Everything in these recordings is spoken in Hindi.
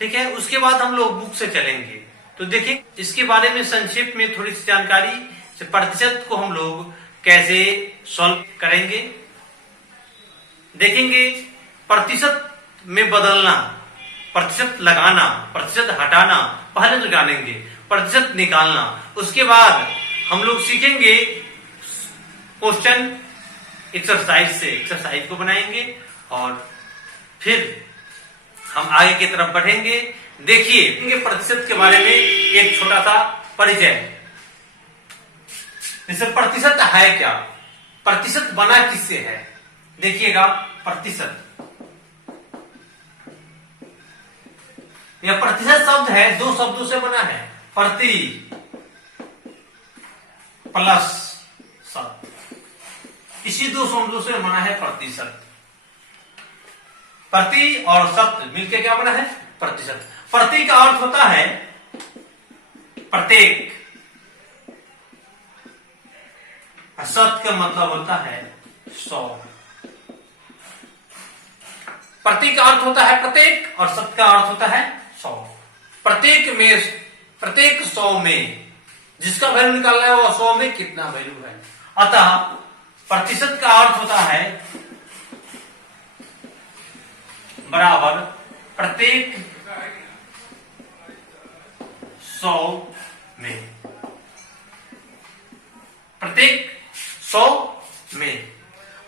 ठीक है, उसके बाद हम लोग बुक से चलेंगे। तो देखिए इसके बारे में संक्षिप्त में थोड़ी सी जानकारी, प्रतिशत को हम लोग कैसे सॉल्व करेंगे देखेंगे। प्रतिशत में बदलना, प्रतिशत लगाना, प्रतिशत हटाना पहले तो जानेंगे, प्रतिशत निकालना, उसके बाद हम लोग सीखेंगे क्वेश्चन एक्सरसाइज से, एक्सरसाइज को बनाएंगे और फिर हम आगे की तरफ बढ़ेंगे। देखिए प्रतिशत के बारे में एक छोटा सा परिचय। जैसे प्रतिशत है क्या, प्रतिशत बना किससे है, देखिएगा प्रतिशत, यह प्रतिशत शब्द है दो शब्दों से बना है, प्रति प्लस शत, इसी दो शब्दों से बना है प्रतिशत। प्रति और शत मिलके क्या बना है, प्रतिशत। प्रति का अर्थ होता है प्रत्येक, शत का मतलब होता है 100। प्रति का अर्थ होता है प्रत्येक और शत का अर्थ होता है 100। प्रत्येक 100 में जिसका वैल्यू निकालना है वो 100 में कितना वैल्यू है। अतः प्रतिशत का अर्थ होता है बराबर प्रत्येक 100 में, प्रत्येक 100 में।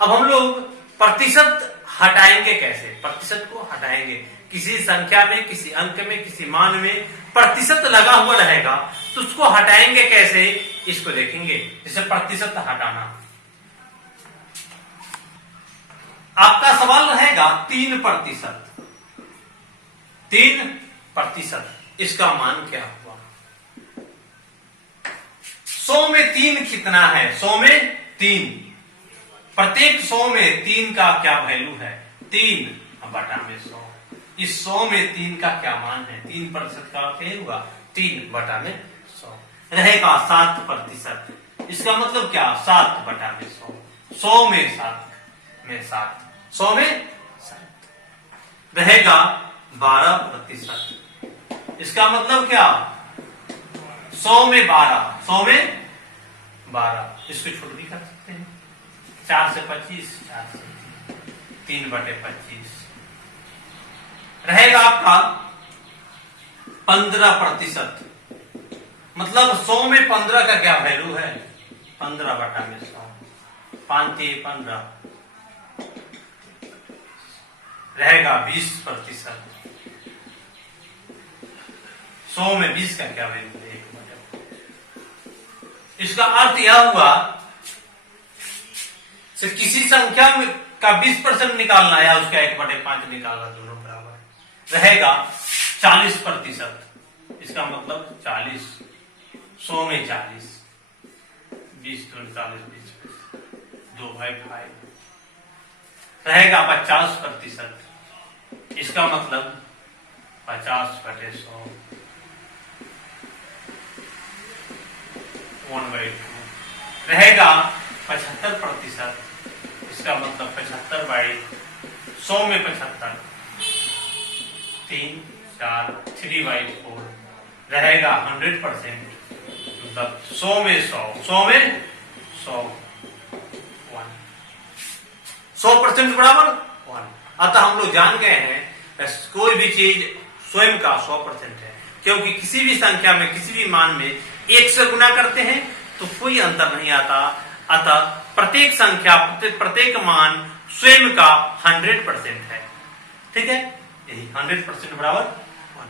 अब हम लोग प्रतिशत हटाएंगे कैसे, प्रतिशत को हटाएंगे किसी संख्या में, किसी अंक में, किसी मान में प्रतिशत लगा हुआ रहेगा तो उसको हटाएंगे कैसे, इसको देखेंगे। जैसे प्रतिशत हटाना, आपका सवाल रहेगा 3%, 3%, इसका मान क्या हुआ। 100 में 3 कितना है, 100 में 3, प्रत्येक 100 में 3 का क्या वैल्यू है, 3 बटा में 100। इस 100 में 3 का क्या मान है, 3% का क्या हुआ, 3 बटा में 100 रहेगा 7%। इसका मतलब क्या, 7 बटा में 100, 100 में 7 100 में 7 रहेगा 12%। इसका मतलब क्या, 100 में 12, 100 में 12, इसको छोड़ भी कर सकते हैं, 4 से 25, 4 से 3 बटे 25 रहेगा आपका 15%। मतलब 100 में 15 का क्या वैल्यू है, 15 बटा में 100, 5 के 15 रहेगा 20%। 100 में 20 का क्या वैल्यू है, 1 बटा। इसका अर्थ यह हुआ किसी संख्या में का 20% निकालना या उसका 1/5 निकालना, दोनों बराबर रहेगा 40%। इसका मतलब 40, 100 में 40, 20 तो 40, 20 2/5 रहेगा 50%। इसका मतलब 50 बटे 100, 1/2 रहेगा 75%। इसका मतलब 75/100 में 75, 3, 4, 3/4 रहेगा 100%। मतलब 100 में 100, 100 में 100, 100% बराबर 1। अतः हम लोग जान गए हैं कोई भी चीज स्वयं का 100% है, क्योंकि किसी भी संख्या में, किसी भी मान में 1 से गुना करते हैं तो कोई अंतर नहीं आता। अतः प्रत्येक संख्या, प्रत्येक मान स्वयं का 100% है। ठीक है, यही 100% बराबर 1।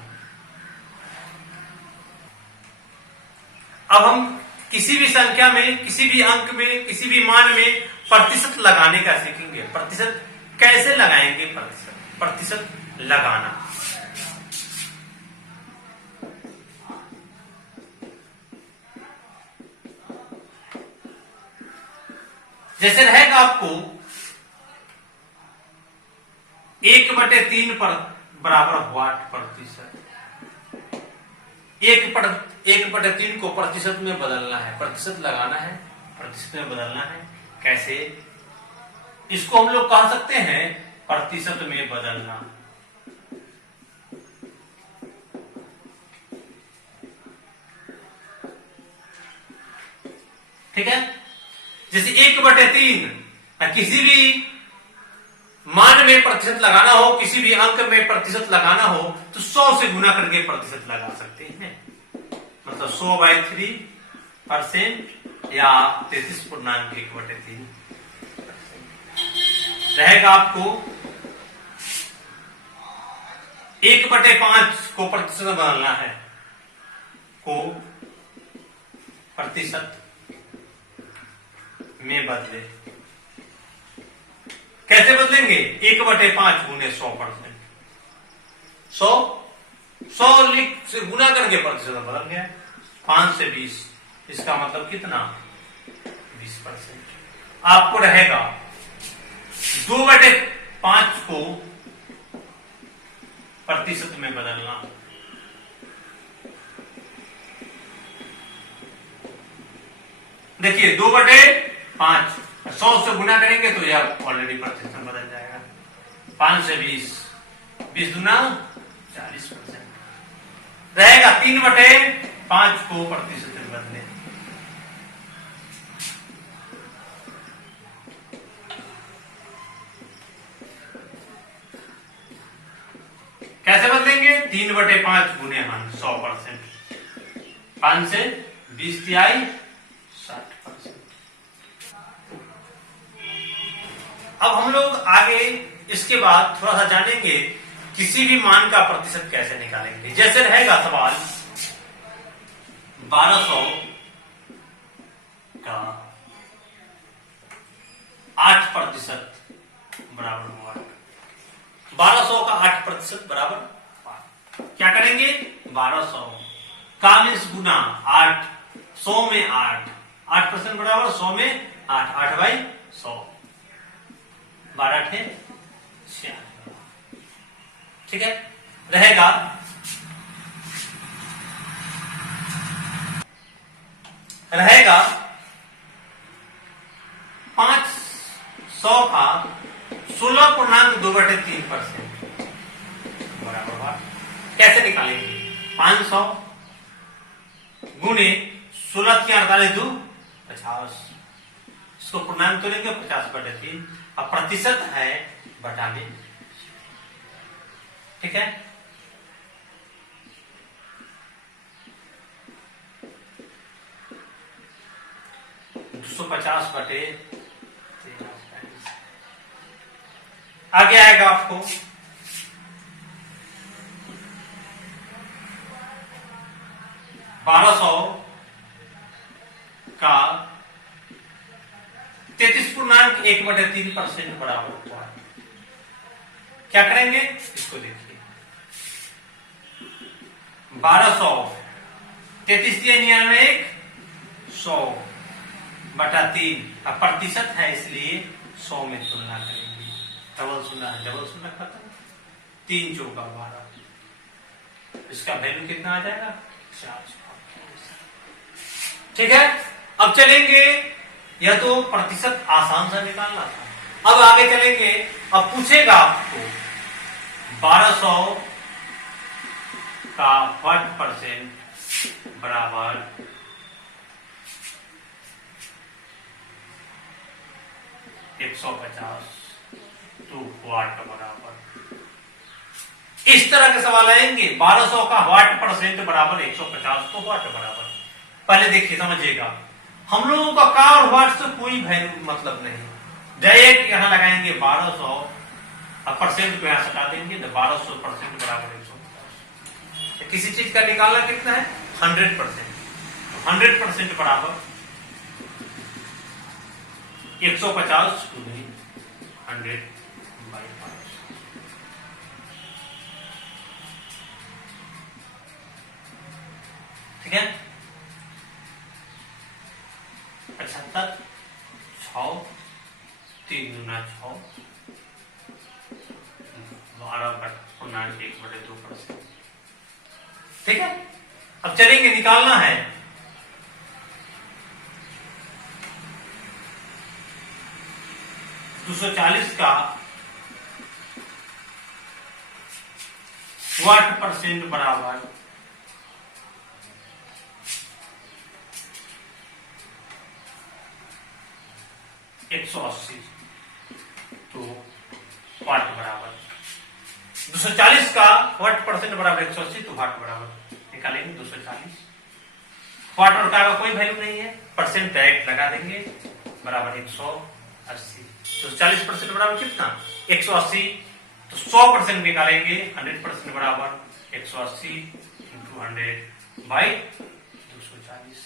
अब हम किसी भी संख्या में, किसी भी अंक में, किसी भी मान में प्रतिशत लगाने का सीखेंगे। प्रतिशत कैसे लगाएंगे, प्रतिशत लगाना। जैसे रहेगा आपको 1/3 पर बराबर व्हाट प्रतिशत, 1/3 को प्रतिशत में बदलना है, प्रतिशत लगाना है, प्रतिशत में बदलना है। कैसे, इसको हम लोग कह सकते हैं प्रतिशत में बदलना। ठीक है। जैसे 1/3 किसी भी मान में प्रतिशत लगाना हो, किसी भी अंक में प्रतिशत लगाना हो तो 100 से गुना करके प्रतिशत लगा सकते हैं। मतलब 100/3% या 33.1/3 रहेगा। आपको 1/5 को प्रतिशत बदलना है, को प्रतिशत में बदले। कैसे बदलेंगे? 1/5 गुने 100%। 100 लिख से गुना करके प्रतिशत बदल गया। 5 से 20, इसका मतलब कितना? 20%। आपको रहेगा 2/5 को प्रतिशत में बदलना। देखिए 2/5 100 से गुना करेंगे तो यह ऑलरेडी प्रतिशत में बदल जाएगा। 5 से 20, 20 दूना 40% रहेगा। 3/5 को प्रतिशत में बदले। कैसे बदलेंगे? 3/5 गुने 100%। 5 से 20 तिहाई 60%। अब हम लोग आगे इसके बाद थोड़ा सा जानेंगे किसी भी मान का प्रतिशत कैसे निकालेंगे। जैसे रहेगा सवाल 1200 का 8% बराबर हुआ। 1200 का 8% बराबर 5। क्या करेंगे? 1200 का मीन्स गुना 8, 100 में 8% बराबर 100 में 8/100, 12 ठीक है। रहेगा रहेगा 500 का 16.2/3% बराबर। कैसे निकालेंगे? 500 गुने 16×48 50। इसको पूर्णांक तो लेंगे 50/3। अब प्रतिशत है बटाने, ठीक है। आगे आएगा आपको 1200 का 33.1/3% बराबर हुआ। क्या करेंगे? इसको देखिए 1200 33 100/3। अब प्रतिशत है इसलिए 100 में तुलना करेंगे। डबल शून्य खत्म। 3 चौका 12, इसका वैल्यू कितना आ जाएगा? 4। ठीक है। अब चलेंगे, यह तो प्रतिशत आसान सा निकालना था। अब आगे चलेंगे। अब पूछेगा आपको 1200 का 8% बराबर 150 तो वाट बराबर। इस तरह के सवाल आएंगे। 1200 का 8% बराबर 150 तो वाट बराबर। पहले देखिए समझिएगा, हम लोगों का का और वाट से कोई वैल्यू मतलब नहीं। डायरेक्ट यहां लगाएंगे 1200, अब परसेंट को यहां हटा देंगे तो 1200% बराबर 150। किसी चीज का निकालना कितना है? 100%। 100% बराबर 150 गुने 100/5। ठीक है। 75, 6, 3 दूना 6, 12/1/2%। ठीक है। अब चलेंगे, निकालना है 240 का 8% बराबर 1 180 तो वाट बराबर 240 का वाट परसेंट बराबर 180 तो वाट बराबर निकालेंगे 240। वाट और का कोई वैल्यू नहीं है, परसेंट डायरेक्ट लगा देंगे बराबर 180। तो 40% बराबर कितना 180, तो 100% निकालेंगे 100% बराबर 180 इंटू 100 बाई 240।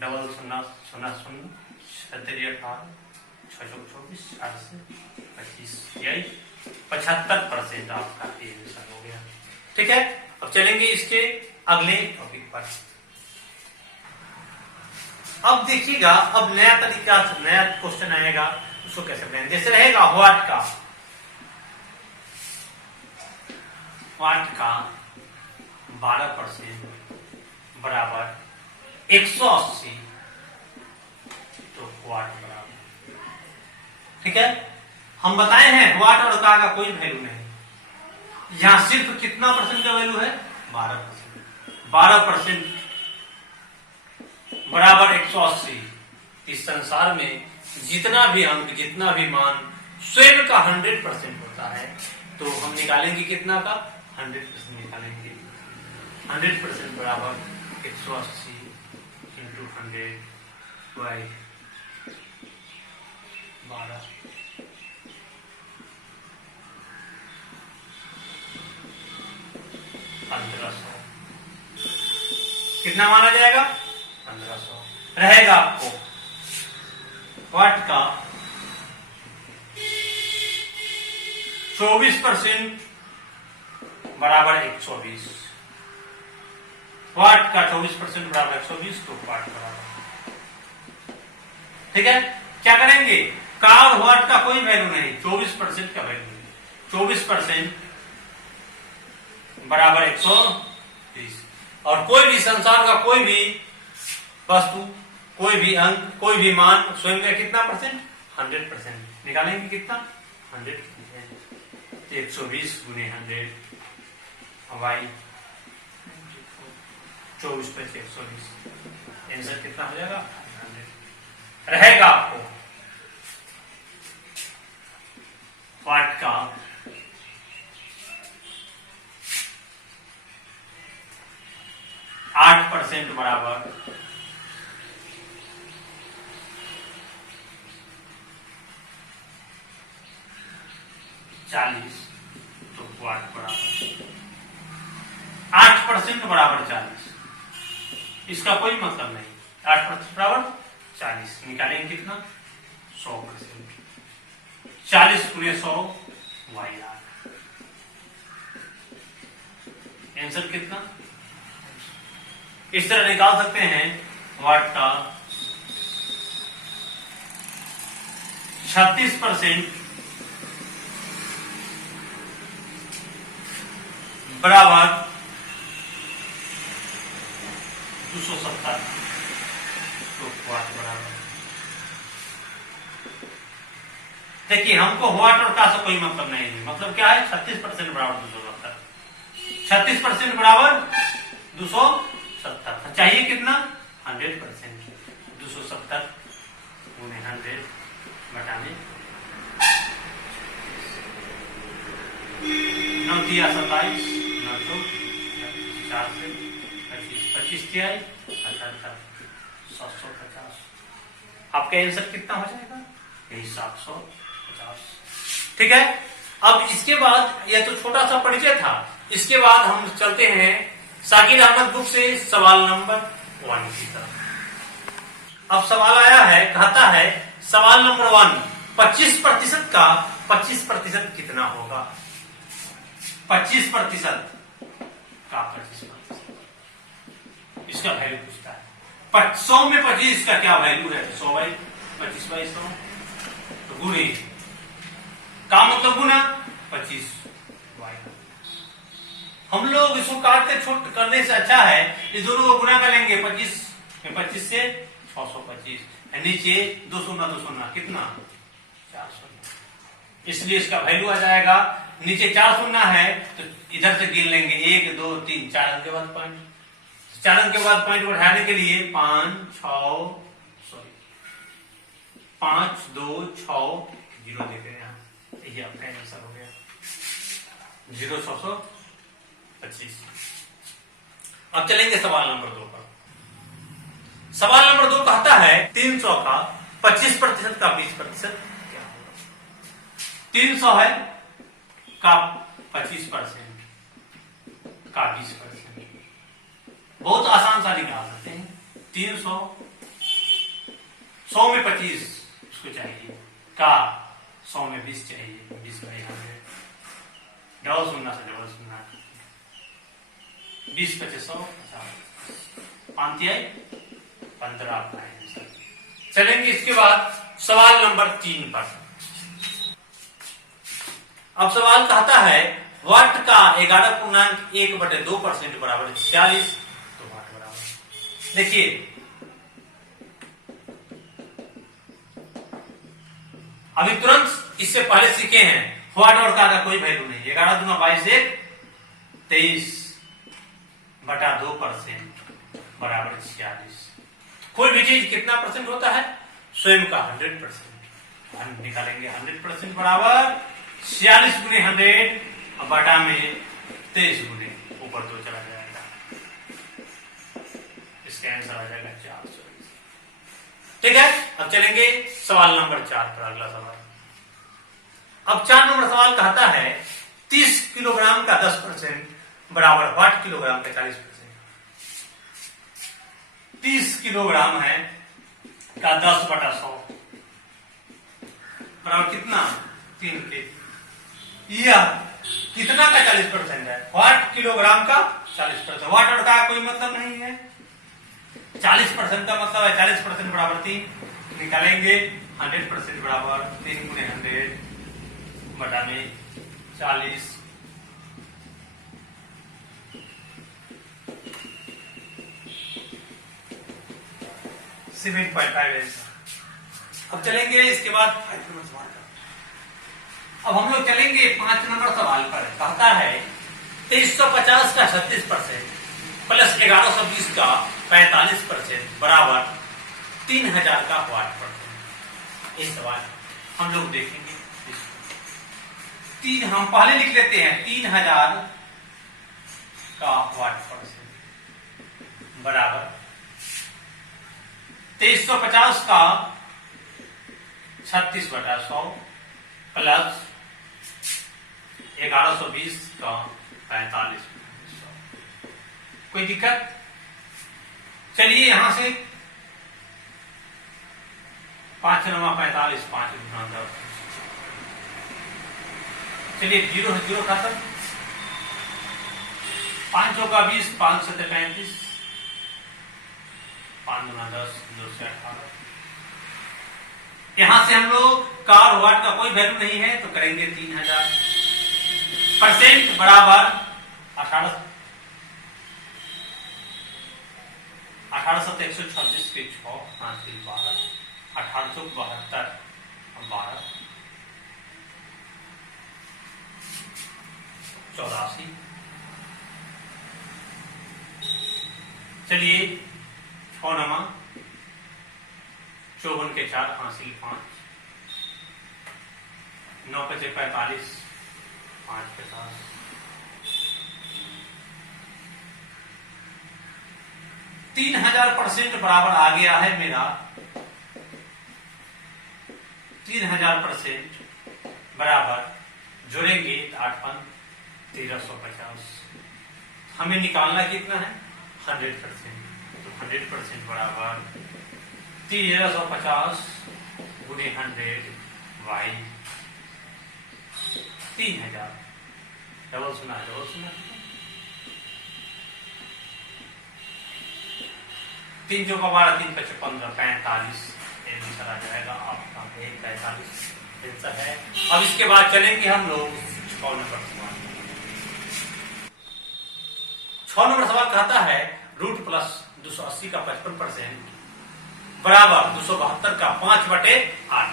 डबल शून्य शून्य शून्य 7 8 6 25 यही 75% आपका आंसर हो गया। ठीक है, अब चलेंगे इसके अगले टॉपिक पर। अब देखिएगा, अब नया तरीका से नया क्वेश्चन आएगा, उसको कैसे बनाएंगे। जैसे रहेगा वाट का 12% बराबर 180 तो वाट बराबर। ठीक है, हम बताए हैं वाट और का कोई वैल्यू नहीं, यहां सिर्फ कितना परसेंट का वैल्यू है 12%। 12% बराबर 180। इस संसार में जितना भी अंक जितना भी मान स्वयं का 100% होता है, तो हम निकालेंगे कितना का 100% निकालेंगे। 100% बराबर 180 इंटू 100 बाई 12। कितना माना जाएगा 1500 रहेगा। आपको वाट का 24% बराबर 120। वाट का 24% बराबर 120 तो वाट बराबर। ठीक है, क्या करेंगे, का और वाट का कोई वैल्यू नहीं, 24% का वैल्यू नहीं। 24% बराबर 120। और कोई भी संसार का कोई भी वस्तु, कोई भी अंक, कोई भी मान स्वयं का कितना परसेंट 100% निकालेंगे कितना 100%। 120 गुने 100 हवाई 24 पे 120 आंसर कितना हो जाएगा 100 रहेगा। आपको वाट का 8% बराबर 40 तो वाट बराबर 8% बराबर 40। इसका कोई मतलब नहीं, 8% बराबर 40 निकालेंगे कितना 100%। 40 गुणे 100 वाई आंसर कितना इस तरह निकाल सकते हैं। वाट का 36% बराबर 270 तो वाट बराबर। देखिए, हमको वाट और का से कोई मतलब नहीं है, मतलब क्या है 36% बराबर 270। 36% बराबर 270 चाहिए कितना 100%। 270 गुने 100 घटाने 9 दिया 27 9 4 से 25 दिया 750। आपका आंसर कितना हो जाएगा यही 750। ठीक है, अब इसके बाद यह तो छोटा सा परिचय था। इसके बाद हम चलते हैं साकिर अहमद बुक से सवाल नंबर 1 की तरफ। अब सवाल आया है, कहता है सवाल नंबर 1 25% का 25% कितना होगा। 25% का 25% इसका वैल्यू पूछता है। 100 में 25 का क्या वैल्यू है 100 बाई 25 बाई 100 तो गुणे का मतलब गुना 25 वाई। हम लोग इसको काटते छोट करने से अच्छा है इस दोनों को गुना कर लेंगे। 25 में 25 से 625 नीचे 2 शून्य 2 शून्य कितना 4 शून्य, इसलिए इसका वैल्यू आ जाएगा। नीचे 4 शून्य है तो इधर से गिन लेंगे 1 2 3 4 अंक के बाद पॉइंट। 4 अंक के बाद पॉइंट बढ़ाने के लिए 5 6 5 2 6 0 देख रहे हैं यहाँ, यही आपका आंसर हो गया 0,625। अब चलेंगे सवाल नंबर 2 पर। सवाल नंबर 2 कहता है 300 का 25% का 20% क्या होगा। 300 है का 25% का 20%, बहुत आसान सा निकाल सकते हैं। 300 100 में 25 उसको चाहिए, का 100 में 20 चाहिए, 20 का यहाँ है डबल सुनना से डबल सुनना, 20 25 100 15 आपका आंसर। चलेंगे इसके बाद सवाल नंबर 3 पर। अब सवाल कहता है वाट का 11.1/2% बराबर 46, तो वाट बराबर, देखिए अभी तुरंत इससे पहले सीखे हैं वाट और का कोई वैल्यू नहीं। 11 दूना 22 23/2% बराबर 46। कोई भी चीज कितना परसेंट होता है, स्वयं का 100%। हम निकालेंगे 100% बराबर 46 गुने 100 बटा में 23 गुने ऊपर 2 चला जाएगा, इसका आंसर आ जाएगा 420। ठीक है, अब चलेंगे सवाल नंबर 4 पर। अगला सवाल, अब 4 नंबर सवाल कहता है 30 किलोग्राम का 10% बराबर 8 किलोग्राम का 40%। 30 किलोग्राम है का 10/100 बराबर कितना, 3 के। यह कितना का 40% है, 8 किलोग्राम का 40%। वाट और का कोई मतलब नहीं है, 40% का मतलब है 40% बराबर 3, निकालेंगे 100% बराबर 3 गुने 100 बटा में 40, अब चलेंगे इसके बाद 5 नंबर सवाल का। अब हम लोग चलेंगे 5 नंबर सवाल पर। कहता है 2350 का 36% प्लस 1120 का 45% बराबर 3000 का वाट परसेंट। इस सवाल हम लोग देखेंगे। हम पहले लिख लेते हैं 3000 का वाट परसेंट बराबर 2350 का 36/100 प्लस 1120 का 45/100। कोई दिक्कत? चलिए यहां से 5 9 45 5 गुना 10, चलिए 0 है 0 खत्म, 5 का 20 5 7 35, 5 गुना 10 2 से 18। यहां से हम लोग का और वाट का कोई वैल्यू नहीं है तो करेंगे 3000% बराबर 18 7 126 के 6 5 12 1872 12 84। चलिए 6 नमा 54 के 4 हासिल 5 9 5 45 5 50 3000% बराबर आ गया है मेरा 3000% बराबर जोड़ेंगे 8 1350। हमें निकालना कितना है 100%, तो 100% बराबर 1350 गुने 100 बाई 3000। डबल सुना 3 चौका 12 3 5 15 45 आंसर आ जाएगा आपका 45 आंसर है। अब इसके बाद चलेंगे हम लोग 6 नंबर सवाल। 6 नंबर सवाल कहता है रूट प्लस 280 का 55% बराबर 272 का 5/8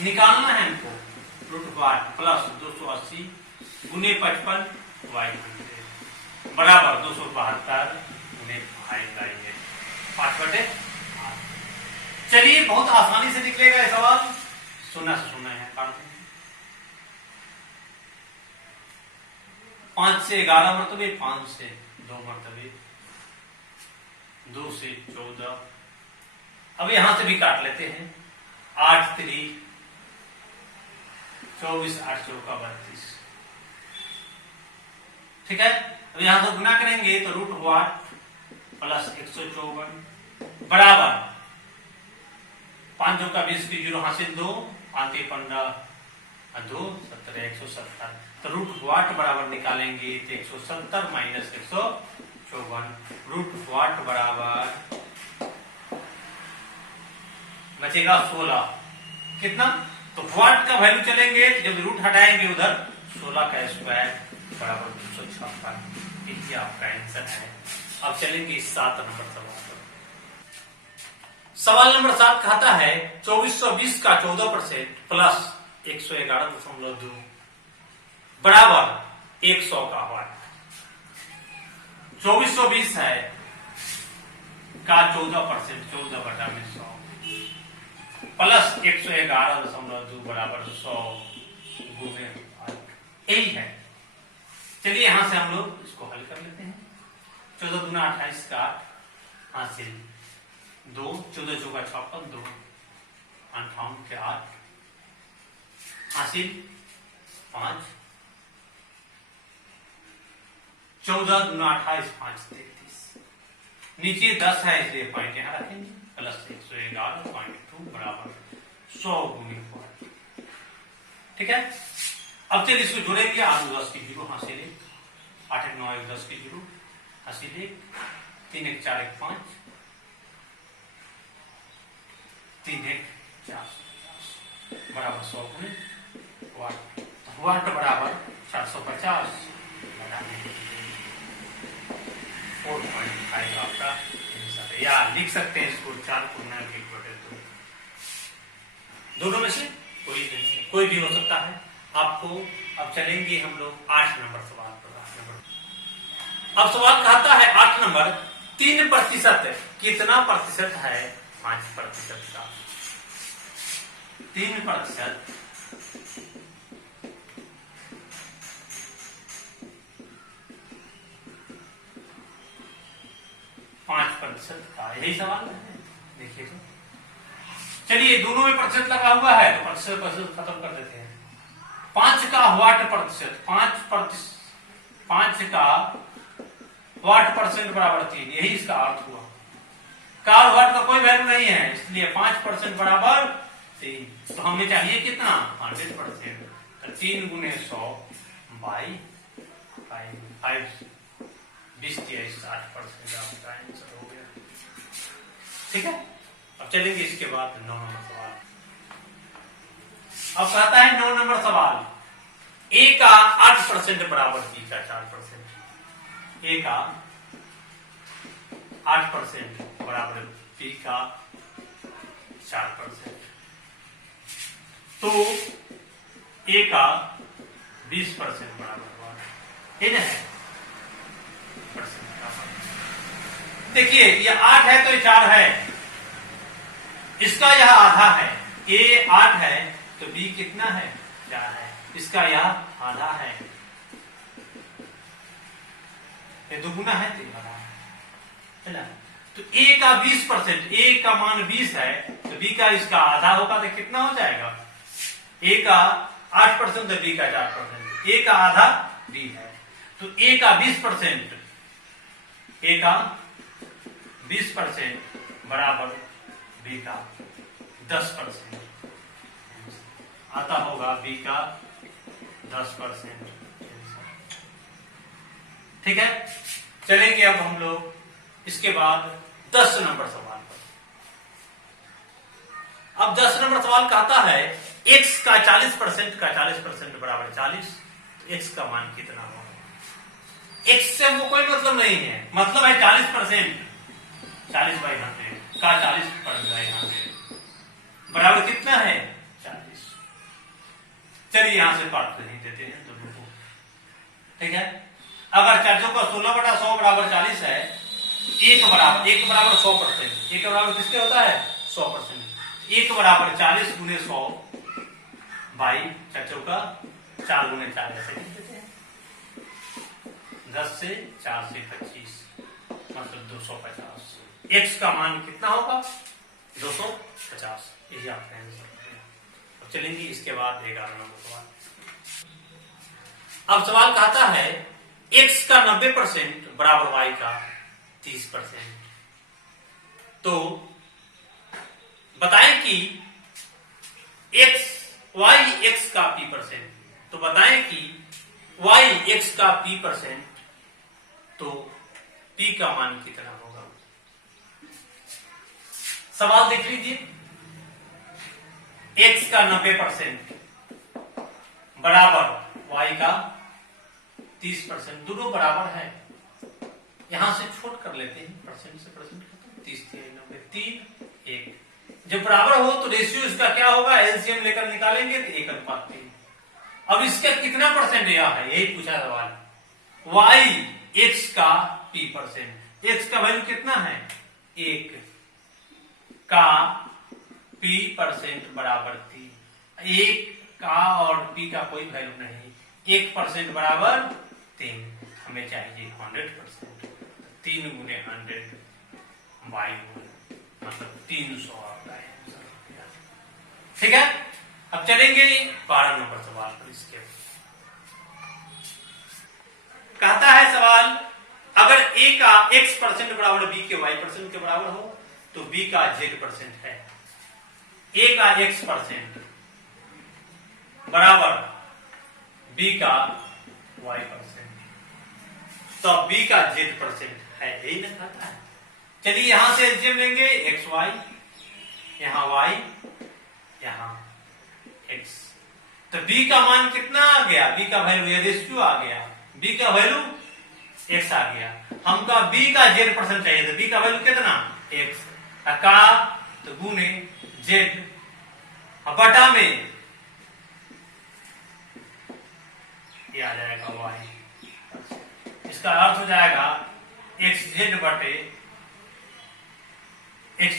निकालना है हमको। रूट प्लस 280 गुने 55 वाई बराबर 272 गुने 5/8। चलिए बहुत आसानी से निकलेगा ये सवाल। 0 से 0 है, काट देंगे। 5 से 11 मरतबे, 5 से 2 मरतबे, 2 से 14। अब यहां से भी काट लेते हैं। 8 3 24, 8 चौका 32। ठीक है। अब यहां से गुना करेंगे तो रूट हुआ प्लस 154 बराबर 5 चौका 20 की 0 हासिल 2, 5 15 2 17 170। तो रूट वाट बराबर निकालेंगे तो 170 माइनस 154 रूट वाट बराबर बचेगा 16। कितना? तो वाट का वैल्यू चलेंगे जब रूट हटाएंगे उधर 16 का स्क्वायर बराबर 256। ये आपका आंसर है। अब चलेंगे 7 नंबर सवाल पर। सवाल नंबर 7 कहता है 2420 का 14% प्लस 111.2 बराबर 100 का वाट। 2420 है का 14%, 14/100 प्लस 111.2 बराबर 100 गुणे 8। यही है। चलिए यहां से हम लोग इसको हल कर लेते हैं। 14 गुना 28 का 8 हासिल 2, 14 चौका 56, 2 58 के 8 हासिल 5, 14 गुना 28 5 33। नीचे 10 है इसलिए पॉइंट यहां रखेंगे प्लस 111.2 बराबर 100 गुने 8। ठीक है। अब चलिए इसको जोड़ेंगे। 8 10 की 0 हासिल 1, 8 1 9 1 10 की 0 हासिल 1, 3 1 4 1 5, 3 1 4 बराबर 100 गुने वाट। वाट बराबर 450 4.5 आपका आंसर है। या लिख सकते हैं इसको 4 गुना 1/2। दोनों में से कोई भी हो सकता है आपको। अब चलेंगे हम लोग 8 नंबर सवाल पर। अब सवाल कहता है 8 नंबर 3% कितना प्रतिशत है 5% का? 3% 5% का, यही सवाल है। देखिए तो चलिए दोनों में प्रतिशत लगा हुआ है तो प्रतिशत खत्म कर देते हैं। 5 का वाट प्रतिशत, 5 का वाट परसेंट बराबर 3, यही इसका अर्थ हुआ। का वाट का कोई वैल्यू नहीं है इसलिए 5% बराबर 3। तो हमें चाहिए कितना? 100%। तो 3 गुने 100 बाई 5 20 60% आपका आंसर हो गया। ठीक है। अब चलेंगे इसके बाद 9 नंबर सवाल। अब कहता है 9 नंबर सवाल ए का 8% बराबर बी का 4%। ए का 8% बराबर बी का 4%। तो ए का 20% बराबर हुआ। ठीक है। देखिए ये 8 है तो ये 4 है, इसका यह आधा है। ए 8 है तो बी कितना है? 4 है, इसका यह आधा है। ये दुगुना है तो आधा है। तो ए का 20%, ए का मान 20 है तो बी का इसका आधा होगा तो कितना हो जाएगा? ए का 8% तो बी का 4%। ए का आधा बी है तो ए का 20%, ए का 20% बराबर बी का 10%। आता होगा बी का 10%। ठीक है। चलेंगे अब हम लोग इसके बाद 10 नंबर सवाल पर। अब 10 नंबर सवाल कहता है x का 40% का 40% बराबर 40। तो x का मान कितना होगा? x से वो कोई मतलब नहीं है, मतलब है 40%। 40/100 का 40/100 बराबर कितना है? 40। चलिए यहां से काट नहीं देते हैं दोनों को। ठीक है। अगर 4 का 16/100 बराबर 40 है, 1 बराबर 100%। 1 बराबर किसके होता है? 100%। 1 बराबर 40 गुने 100 बाई 4 चौका 4 गुने 4 ऐसे लिख देते हैं। 10 से 4 से 25 मतलब 250। x का मान कितना होगा? 250। यही आपका आंसर है। अब चलेंगे इसके बाद 11 नंबर सवाल। अब सवाल कहता है x का 90% बराबर y का 30%। तो बताएं कि y x का p%। तो बताएं कि y x का p%, तो p का मान कितना होगा? सवाल देख लीजिए। x का 90% बराबर y का 30%, दोनों बराबर है। यहां से छोट कर लेते हैं, परसेंट से परसेंट खत्म। 30 90 3 1। जब बराबर हो तो रेशियो इसका क्या होगा? एलसीएम लेकर निकालेंगे तो 1:3। अब इसका कितना परसेंट यह है, यही पूछा सवाल। y x का p%। x का वैल्यू कितना है? 1 का p% बराबर 3। 1 का और p का कोई वैल्यू नहीं। 1% बराबर 3। हमें चाहिए 100%। 3 गुने 100 बाई मतलब 300 आपका आंसर। ठीक है। अब चलेंगे 12 नंबर सवाल पर। इसके कहता है सवाल, अगर a का x% बराबर b के y% के बराबर हो तो b का z% है। a का x% बराबर b का y%, तो b का z% है, यही ना कहता है। चलिए यहां से एलसीएम लेंगे, xy यहां y यहां x, तो b का मान कितना आ गया? b का वैल्यू ये रेशियो आ गया, b का वैल्यू x आ गया। हमका b का z% चाहिए, तो b का वैल्यू कितना? x का तो गुने z बटा में ये आ जाएगा y। इसका अर्थ हो जाएगा xz बटे y%।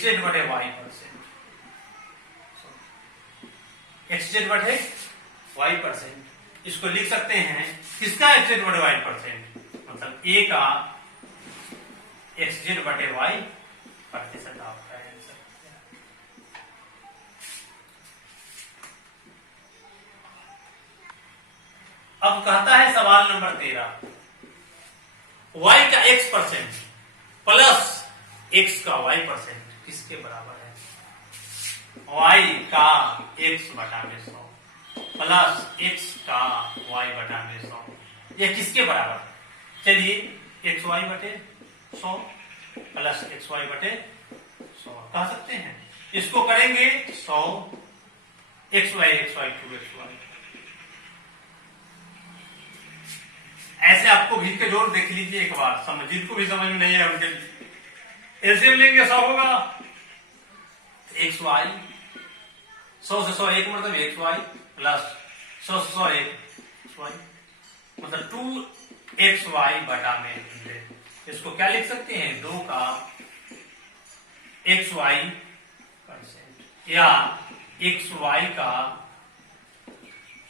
xz बटे y%। इसको लिख सकते हैं किसका xz बटे y%, मतलब a का xz बटे y%। आपका आंसर। अब कहता है सवाल नंबर 13, y का x% प्लस x का y% किसके बराबर है? y का x बटा में 100 प्लस x का y बटा में 100, यह किसके बराबर है? चलिए xy बटे 100 प्लस xy बटे 100 कह सकते हैं। इसको करेंगे 100 xy 2xy। ऐसे आपको भी के जोड़ देख लीजिए एक बार, समझ जिनको भी समझ में नहीं है उनके लिए। एलसीएम लेंगे 100 होगा xy, 100 से 100 1 मतलब xy प्लस 100 से 100 xy मतलब 2xy बटा में 100। इसको क्या लिख सकते हैं? 2 का xy% या xy का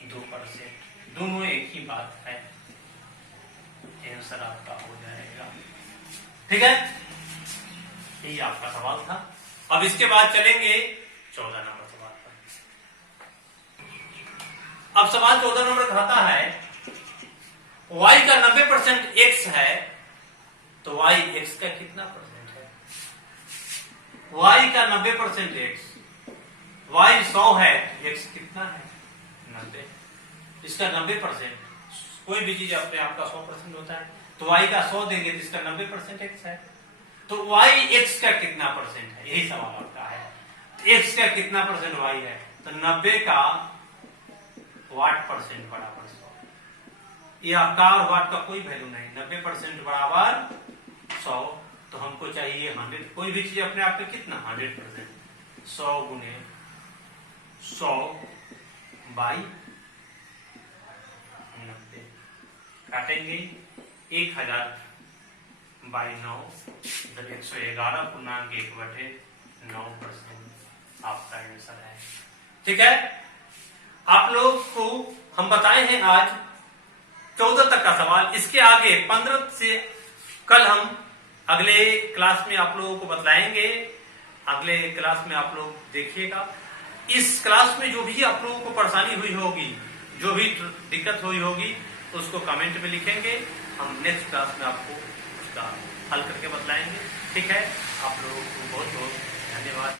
2%, दोनों एक ही बात है। आंसर आपका हो जाएगा। ठीक है, यही आपका सवाल था। अब इसके बाद चलेंगे 14 नंबर सवाल पर। अब सवाल 14 नंबर कहता है y का 90% x है, तो y x का कितना परसेंट है? y का 90% x, y 100 है, x कितना है? 90। इसका 90%, कोई भी चीज अपने आप का 100% होता है, तो y का 100 देंगे तो इसका 90% x है। तो y x का कितना परसेंट है, यही सवाल आपका है। तो x का कितना परसेंट y है? तो 90 का वाट% बराबर 100। ये आपका और वाट का कोई वैल्यू नहीं, 90% बराबर 100, तो हमको चाहिए 100। कोई भी चीज अपने आप में कितना? 100%। 100 गुने 100 बाई 90, काटेंगे 1000 बाई 9 मतलब 111.1/9%। आपका आंसर है। ठीक है, आप लोग को हम बताए हैं आज 14 तक का सवाल। इसके आगे 15 से कल हम अगले क्लास में आप लोगों को बतलाएंगे। अगले क्लास में आप लोग देखिएगा। इस क्लास में जो भी आप लोगों को परेशानी हुई होगी, जो भी दिक्कत हुई होगी, उसको कमेंट में लिखेंगे। हम नेक्स्ट क्लास में आपको उसका हल करके बतलाएंगे। ठीक है, आप लोगों को बहुत बहुत धन्यवाद।